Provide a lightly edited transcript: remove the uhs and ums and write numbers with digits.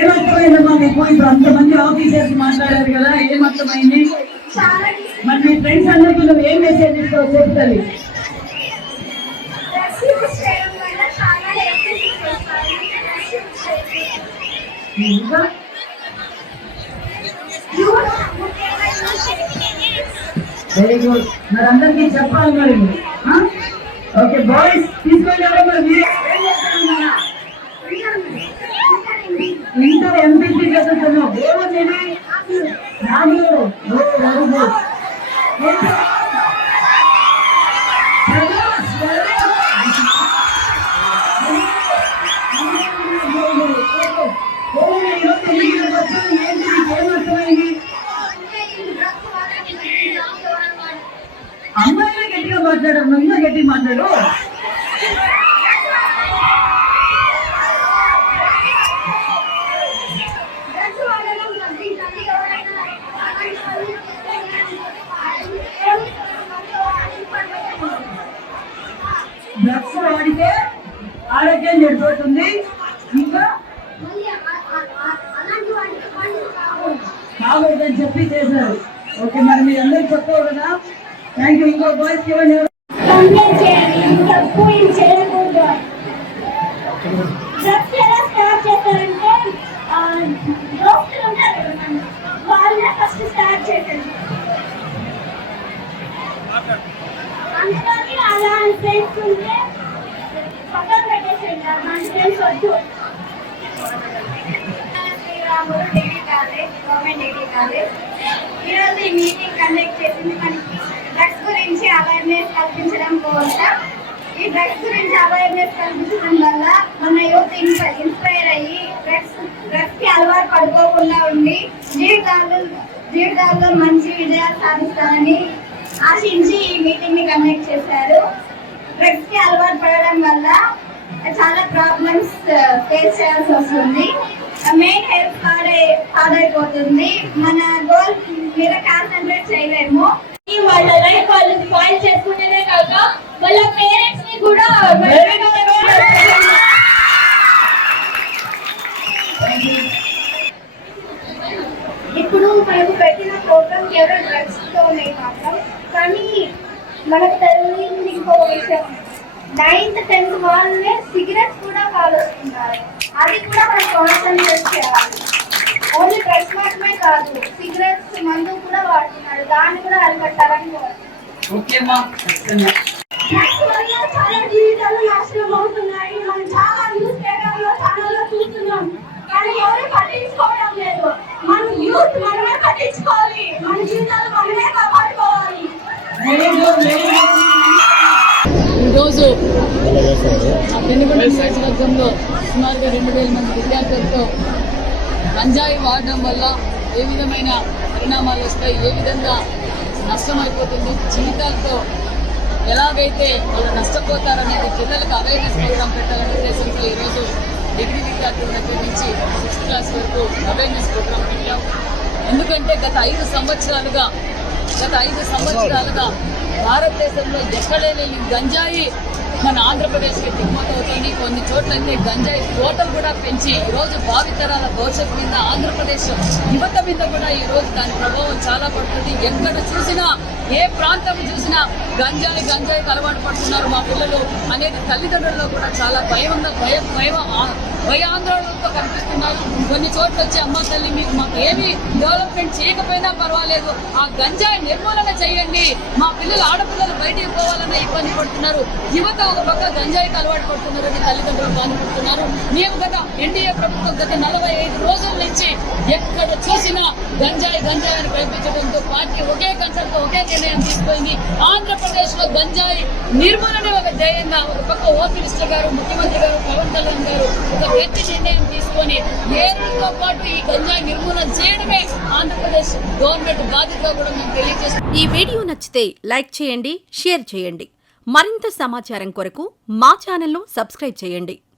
ఏమర్థమైందమ్మా మీకు? ఇప్పుడు అంతమంది ఆఫీసర్స్ మాట్లాడారు కదా, ఏమర్థమైంది? మరి మీ ఫ్రెండ్స్ అందరికీ నువ్వు ఏం మెసేజ్ ఇస్తావు చెప్తాను? Very good. మరి అందరికీ చెప్పాలి మరి. ఓకే బాయ్స్ తీసుకొని మరి ఇంటర్ ఎంపీసీ చదువుతున్నావు. ఏమని నాలుగు అమ్మాయిలే గట్టిగా మాట్లాడారు, నన్ను గట్టిగా మాట్లాడు. డ్రగ్స్ వాడితే ఆరోగ్యం చెడిపోతుంది, ఇంకా కావద్దని చెప్పి చేశారు. ఓకే మరి మీరు అందరికి చెప్పావు కదా, థ్యాంక్ యూ. ఇంకో బాయ్స్ ఇవ్వండి. అందుకని అలా చేస్తుంటే పక్కన పెట్టేసేయండి, మన ఫ్రెండ్స్ వద్దు. Sriramulu degree college, government degree college ఈరోజు ఈ మీటింగ్ కండక్ట్ చేసింది మనకి డ్రగ్స్ గురించి అవేర్నెస్ కల్పించడం కోసం. ఈ డ్రగ్స్ గురించి అవేర్నెస్ కల్పించడం వల్ల మన యూత్ ఇన్స్పైర్ అయ్యి డ్రగ్స్ కి అలవాటు పడుకోకుండా ఉండి జీవితాల్లో మంచి విజయాలు సాధిస్తారని ఆశించి ఈ మీటింగ్ ని కండక్ట్ చేశారు. డ్రగ్స్ కి అలవాటు పడడం వల్ల చాలా ప్రాబ్లమ్స్ ఫేస్ చేయాల్సి వస్తుంది. మెయిన్ హెల్త్ పాడైపోతుంది, మన గోల్ మీద కాన్సన్ట్రేట్ చేయలేము. వాళ్ళ లైఫ్ వాళ్ళు స్పాయిల్ చేసుకుంటేనే కాక వాళ్ళ పేరెంట్స్ ని కూడా ఇప్పుడు మనకు పెట్టిన ప్రోగ్రామ్ కేవలం డ్రగ్స్ తోనే మాత్రం, కానీ మనకు తెలియని ఇంకొక విషయం, 9th 10th వాళ్ళే సిగరెట్స్ కూడా కాలుస్తున్నారు. అది కూడా మనం కాన్సన్ట్రేట్ చేయాలి. ఓన్లీ డ్రగ్స్ మాత్రమే కాదు, సిగరెట్స్ మందు కూడా వాడుతున్నారు, దాన్ని కూడా అరికట్టాలని చాలా జీవితాలు నాశనం అవుతున్నాయి. మనం చాలా న్యూస్ పేపర్లో ఛానల్లో చూస్తున్నాం, కానీ ఎవరు పట్టించుకోవడం లేదు. మన యూత్ మనమే పట్టించుకోవాలి, మన జీవితాలు మనమే కాపాడుకోవాలి. ఈరోజు పెనుగొండ నియోజకవర్గంలో సుమారుగా 2000 మంది విద్యార్థులతో గంజాయి వాడడం వల్ల ఏ విధమైన పరిణామాలు వస్తాయి, ఏ విధంగా నష్టం అయిపోతుంది, జీవితాలతో ఎలాగైతే వాళ్ళు నష్టపోతారనేది పిల్లలకు అవేర్నెస్ ప్రోగ్రామ్ పెట్టాలనే ఉద్దేశంతో ఈరోజు డిగ్రీ విద్యార్థుల దగ్గర నుంచి 6th క్లాస్ వరకు అవేర్నెస్ ప్రోగ్రామ్ పెట్టాం. ఎందుకంటే గత 5 సంవత్సరాలుగా భారతదేశంలో ఎక్కడే లేని గంజాయి మన ఆంధ్రప్రదేశ్కి దిగుమతవుతుంది. కొన్ని చోట్లయితే గంజాయి తోటలు కూడా పెంచి ఈరోజు భావితరాల భవిష్యత్తు మీద ఆంధ్రప్రదేశ్ యువత మీద కూడా ఈరోజు దాని ప్రభావం చాలా పడుతుంది. ఎక్కడ చూసినా, ఏ ప్రాంతం చూసినా గంజాయికి అలవాటు పడుతున్నారు మా పిల్లలు అనేది తల్లిదండ్రుల్లో కూడా చాలా భయాందోళనతో కనిపిస్తున్నారు. కొన్ని చోట్ల వచ్చి అమ్మ తల్లి మీకు మాకు ఏమి డెవలప్మెంట్ చేయకపోయినా పర్వాలేదు, ఆ గంజాయి నిర్మూలన చేయండి, మా పిల్లలు ఆడపిల్లలు బయటికి పోవాలన్న ఇబ్బంది పడుతున్నారు. యువత ఒక పక్క గంజాయికి అలవాటు పడుతున్నారని తల్లిదండ్రులు బాధపడుతున్నారు. మేము గత ఎన్డీఏ ప్రభుత్వం గత 45 రోజుల నుంచి ఎక్కడ చూసినా గంజాయి అని కల్పించడంతో పార్టీ ఒకే కన్సల్ట్ ఒకే నిర్ణయం తీసుకుంది. ఆంధ్రప్రదేశ్ లో గంజాయి నిర్మూలన ఒక ధ్యేయంగా ఒక పక్క హోమ్ మినిస్టర్ గారు, ముఖ్యమంత్రి గారు, పవన్ కళ్యాణ్ గారు ఒక గట్టి నిర్ణయం తీసుకొని ఏరులతో పాటు ఈ గంజాయి నిర్మూలన చేయడమే ఆంధ్రప్రదేశ్ గవర్నమెంట్ బాధ్యతగా కూడా మేము తెలియజేస్తాం. ఈ వీడియో నచ్చితే లైక్ చేయండి, షేర్ చేయండి. మరింత సమాచారం కొరకు మా ఛానల్ను సబ్స్క్రైబ్ చేయండి.